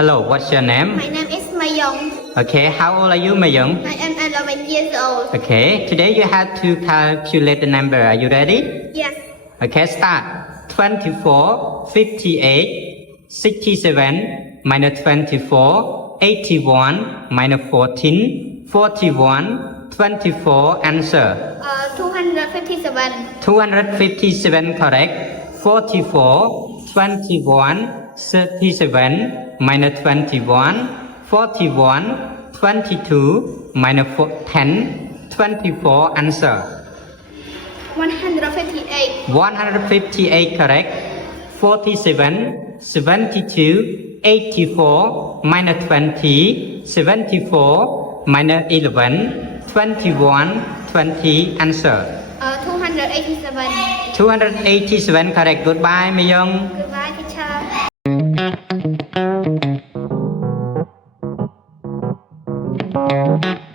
Hello, what's your name? My name is Mayong. Okay, how old are you, Mayung? I am 11 years old. Okay, today you have to calculate the number. Are you ready? Yes. Okay, start. 24, 58, 67, minus 24, 81, minus 14, 41, 24, answer. 257. 257 correct. 44, 21, 37, minus 21, 41, 22, minus 10, 24, answer. 158. 158 correct. 47, 72, 84, minus 20, 74, minus 11, 21, 20, answer. 287. 287 correct. Goodbye, Mayung. Goodbye, teacher. Thank you.